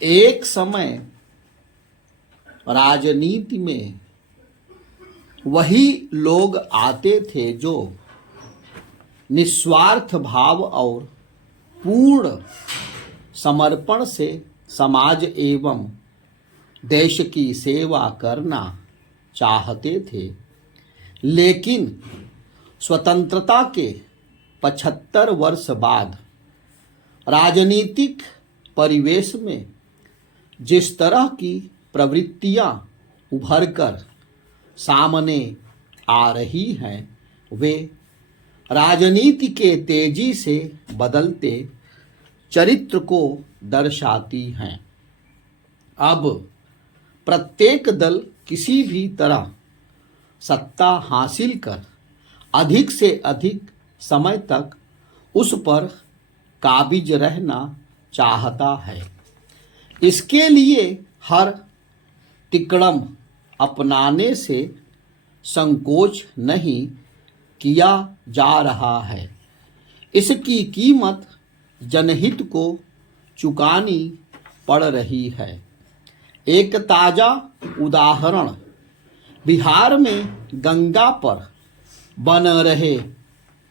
एक समय राजनीति में वही लोग आते थे जो निस्वार्थ भाव और पूर्ण समर्पण से समाज एवं देश की सेवा करना चाहते थे। लेकिन स्वतंत्रता के 75 वर्ष बाद राजनीतिक परिवेश में जिस तरह की प्रवृत्तियां उभरकर सामने आ रही हैं वे राजनीति के तेजी से बदलते चरित्र को दर्शाती हैं। अब प्रत्येक दल किसी भी तरह सत्ता हासिल कर अधिक से अधिक समय तक उस पर काबिज रहना चाहता है। इसके लिए हर तिकड़म अपनाने से संकोच नहीं किया जा रहा है। इसकी कीमत जनहित को चुकानी पड़ रही है। एक ताजा उदाहरण बिहार में गंगा पर बन रहे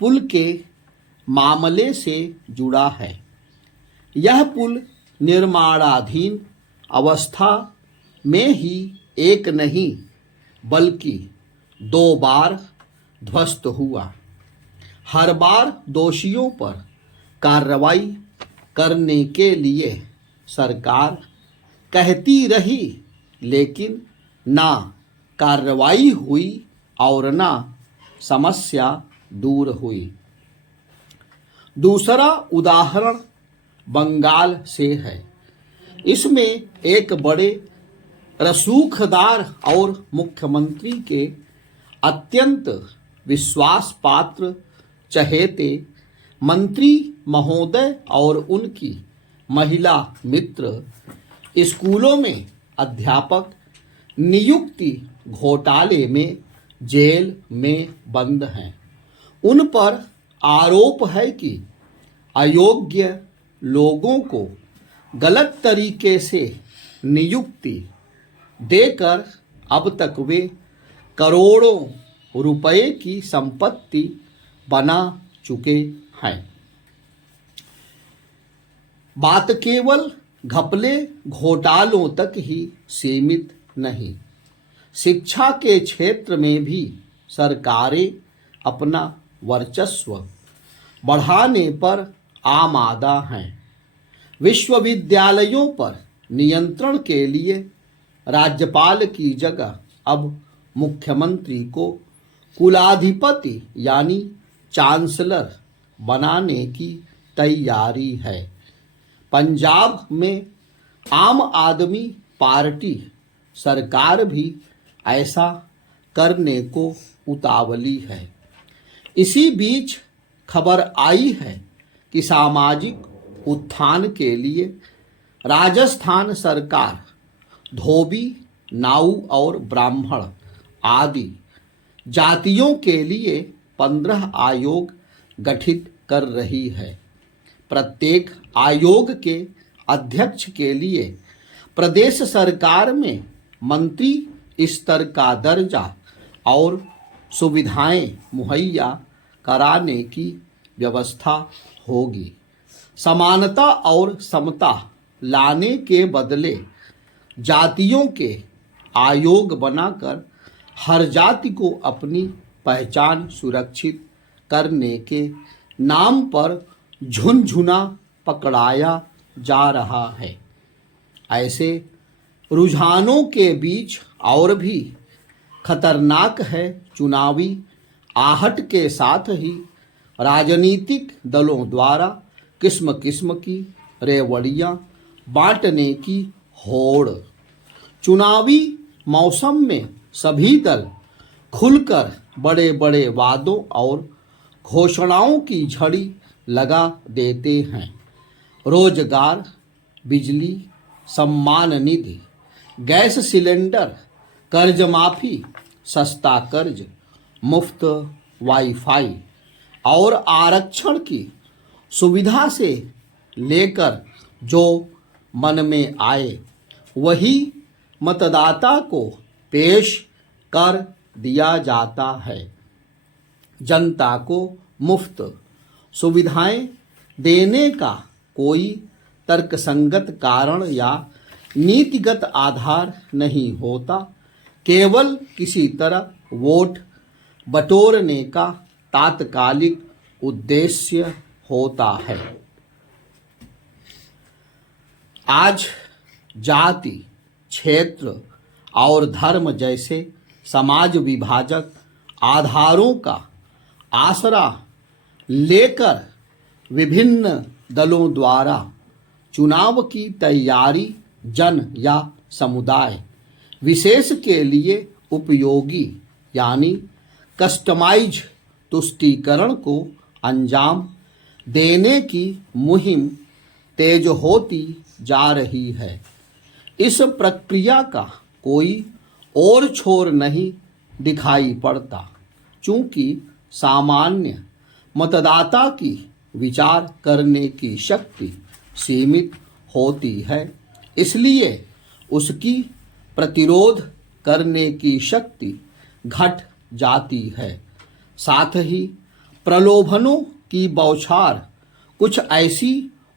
पुल के मामले से जुड़ा है। यह पुल निर्माणाधीन अवस्था में ही एक नहीं बल्कि 2 बार ध्वस्त हुआ। हर बार दोषियों पर कार्रवाई करने के लिए सरकार कहती रही, लेकिन ना कार्रवाई हुई और ना समस्या दूर हुई। दूसरा उदाहरण बंगाल से है। इसमें एक बड़े रसूखदार और मुख्यमंत्री के अत्यंत विश्वास पात्र चहेते मंत्री महोदय और उनकी महिला मित्र स्कूलों में अध्यापक नियुक्ति घोटाले में जेल में बंद हैं। उन पर आरोप है कि अयोग्य लोगों को गलत तरीके से नियुक्ति देकर अब तक वे करोड़ों रुपए की संपत्ति बना चुके हैं। बात केवल घपले घोटालों तक ही सीमित नहीं, शिक्षा के क्षेत्र में भी सरकारें अपना वर्चस्व बढ़ाने पर आमादा हैं। विश्वविद्यालयों पर नियंत्रण के लिए राज्यपाल की जगह अब मुख्यमंत्री को कुलाधिपति यानी चांसलर बनाने की तैयारी है। पंजाब में आम आदमी पार्टी सरकार भी ऐसा करने को उतावली है। इसी बीच खबर आई है कि सामाजिक उत्थान के लिए राजस्थान सरकार धोबी, नाऊ और ब्राह्मण आदि जातियों के लिए 15 आयोग गठित कर रही है। प्रत्येक आयोग के अध्यक्ष के लिए प्रदेश सरकार में मंत्री स्तर का दर्जा और सुविधाएं मुहैया कराने की व्यवस्था होगी। समानता और समता लाने के बदले जातियों के आयोग बनाकर हर जाति को अपनी पहचान सुरक्षित करने के नाम पर झुनझुना पकड़ाया जा रहा है। ऐसे रुझानों के बीच और भी खतरनाक है चुनावी आहट के साथ ही राजनीतिक दलों द्वारा किस्म किस्म की रेवड़ियां बांटने की होड़। चुनावी मौसम में सभी दल खुलकर बड़े बड़े वादों और घोषणाओं की झड़ी लगा देते हैं। रोजगार, बिजली, सम्मान निधि, गैस सिलेंडर, कर्ज माफी, सस्ता कर्ज, मुफ्त वाईफाई और आरक्षण की सुविधा से लेकर जो मन में आए वही मतदाता को पेश कर दिया जाता है। जनता को मुफ्त सुविधाएं देने का कोई तर्कसंगत कारण या नीतिगत आधार नहीं होता, केवल किसी तरह वोट बटोरने का तात्कालिक उद्देश्य होता है। आज जाति, क्षेत्र और धर्म जैसे समाज विभाजक आधारों का आसरा लेकर विभिन्न दलों द्वारा चुनाव की तैयारी जन या समुदाय विशेष के लिए उपयोगी यानी कस्टमाइज तुष्टीकरण को अंजाम देने की मुहिम तेज होती जा रही है। इस प्रक्रिया का कोई और छोर नहीं दिखाई पड़ता, चूंकि सामान्य मतदाता की विचार करने की शक्ति सीमित होती है, इसलिए उसकी प्रतिरोध करने की शक्ति घट जाती है। साथ ही प्रलोभनों की बौछार कुछ ऐसी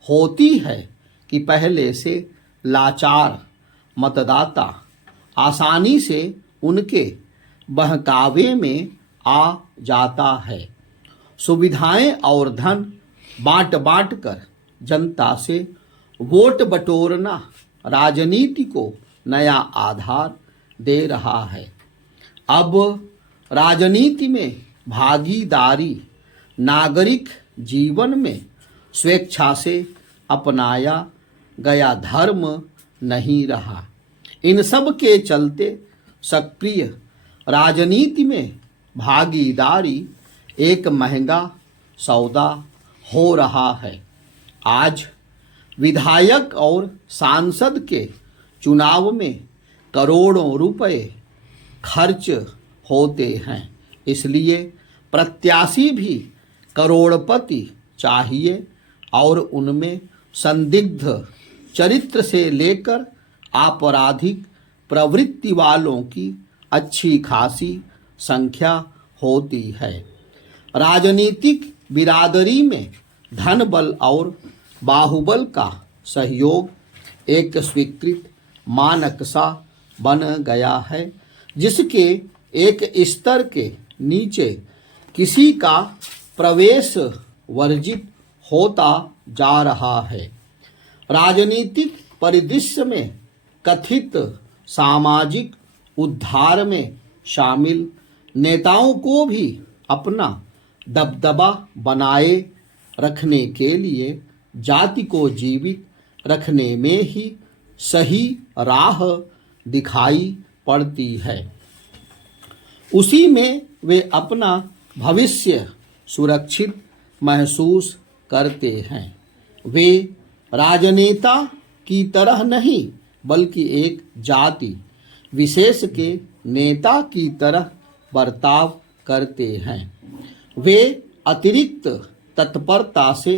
होती है कि पहले से लाचार मतदाता आसानी से उनके बहकावे में आ जाता है। सुविधाएं और धन बांट बांट कर जनता से वोट बटोरना राजनीति को नया आधार दे रहा है। अब राजनीति में भागीदारी नागरिक जीवन में स्वेच्छा से अपनाया गया धर्म नहीं रहा। इन सब के चलते सक्रिय राजनीति में भागीदारी एक महंगा सौदा हो रहा है। आज विधायक और सांसद के चुनाव में करोड़ों रुपए खर्च होते हैं, इसलिए प्रत्याशी भी करोड़पति चाहिए और उनमें संदिग्ध चरित्र से लेकर आपराधिक प्रवृत्ति वालों की अच्छी खासी संख्या होती है। राजनीतिक बिरादरी में धन बल और बाहुबल का सहयोग एक स्वीकृत मानक सा बन गया है, जिसके एक स्तर के नीचे किसी का प्रवेश वर्जित होता जा रहा है। राजनीतिक परिदृश्य में कथित सामाजिक उद्धार में शामिल नेताओं को भी अपना दबदबा बनाए रखने के लिए जाति को जीवित रखने में ही सही राह दिखाई पड़ती है। उसी में वे अपना भविष्य सुरक्षित महसूस करते हैं। वे राजनेता की तरह नहीं बल्कि एक जाति विशेष के नेता की तरह बर्ताव करते हैं। वे अतिरिक्त तत्परता से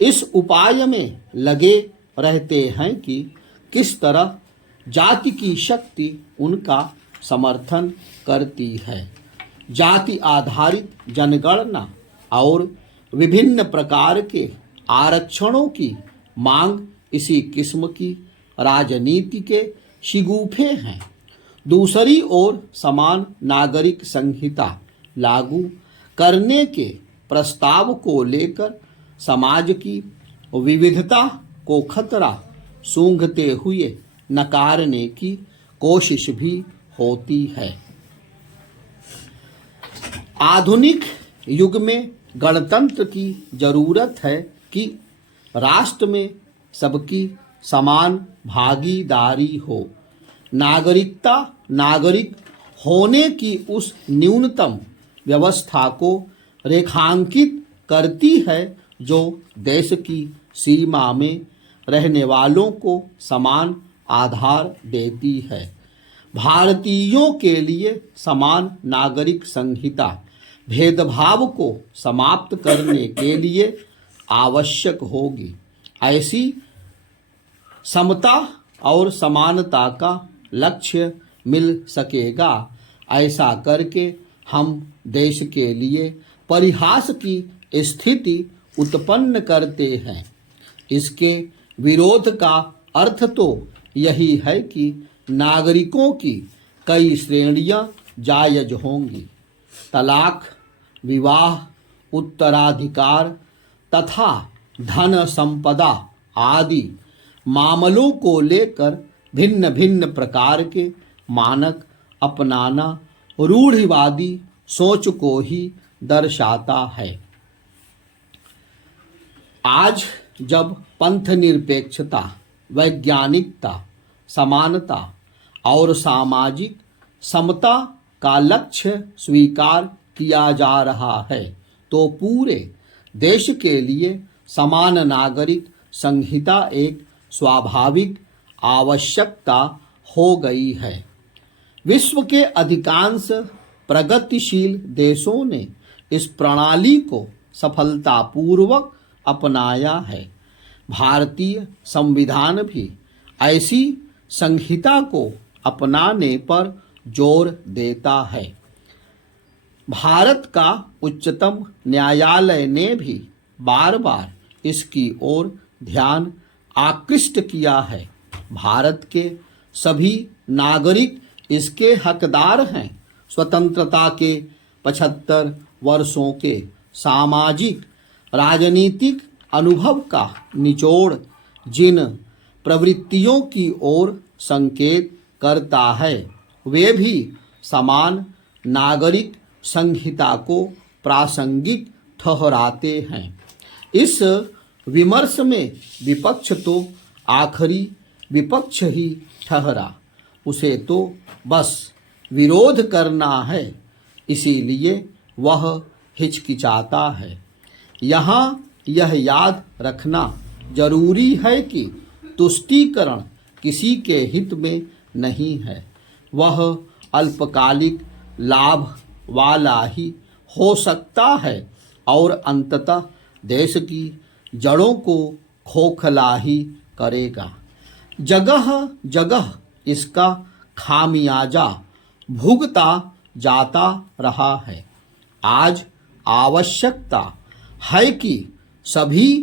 इस उपाय में लगे रहते हैं कि किस तरह जाति की शक्ति उनका समर्थन करती है। जाति आधारित जनगणना और विभिन्न प्रकार के आरक्षणों की मांग इसी किस्म की राजनीति के शिगुफे हैं। दूसरी ओर समान नागरिक संहिता लागू करने के प्रस्ताव को लेकर समाज की विविधता को खतरा सूंघते हुए नकारने की कोशिश भी होती है। आधुनिक युग में गणतंत्र की जरूरत है कि राष्ट्र में सबकी समान भागीदारी हो। नागरिक होने की उस न्यूनतम व्यवस्था को रेखांकित करती है जो देश की सीमा में रहने वालों को समान आधार देती है। भारतीयों के लिए समान नागरिक संहिता भेदभाव को समाप्त करने के लिए आवश्यक होगी। ऐसी समता और समानता का लक्ष्य मिल सकेगा। ऐसा करके हम देश के लिए परिहास की स्थिति उत्पन्न करते हैं। इसके विरोध का अर्थ तो यही है कि नागरिकों की कई श्रेणियां जायज होंगी। तलाक, विवाह, उत्तराधिकार तथा धन संपदा आदि मामलों को लेकर भिन्न भिन्न प्रकार के मानक अपनाना रूढ़िवादी सोच को ही दर्शाता है। आज जब पंथ निरपेक्षता, वैज्ञानिकता, समानता और सामाजिक समता का लक्ष्य स्वीकार किया जा रहा है, तो पूरे देश के लिए समान नागरिक संहिता एक स्वाभाविक आवश्यकता हो गई है। विश्व के अधिकांश प्रगतिशील देशों ने इस प्रणाली को सफलतापूर्वक अपनाया है। भारतीय संविधान भी ऐसी संहिता को अपनाने पर जोर देता है। भारत का उच्चतम न्यायालय ने भी बार बार इसकी ओर ध्यान आकृष्ट किया है। भारत के सभी नागरिक इसके हकदार हैं। स्वतंत्रता के 75 वर्षों के सामाजिक राजनीतिक अनुभव का निचोड़ जिन प्रवृत्तियों की ओर संकेत करता है, वे भी समान नागरिक संहिता को प्रासंगिक ठहराते हैं। इस विमर्श में विपक्ष तो आखिरी विपक्ष ही ठहरा। उसे तो बस विरोध करना है, इसीलिए वह हिचकिचाता है। यहाँ यह याद रखना जरूरी है कि तुष्टीकरण किसी के हित में नहीं है। वह अल्पकालिक लाभ वाला ही हो सकता है और अंततः देश की जड़ों को खोखला ही करेगा। जगह जगह इसका खामियाजा भुगता जाता रहा है। आज आवश्यकता है कि सभी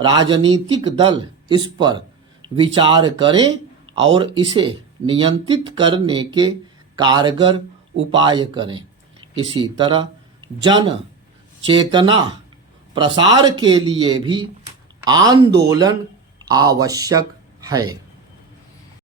राजनीतिक दल इस पर विचार करें और इसे नियंत्रित करने के कारगर उपाय करें। इसी तरह जन चेतना प्रसार के लिए भी आंदोलन आवश्यक है।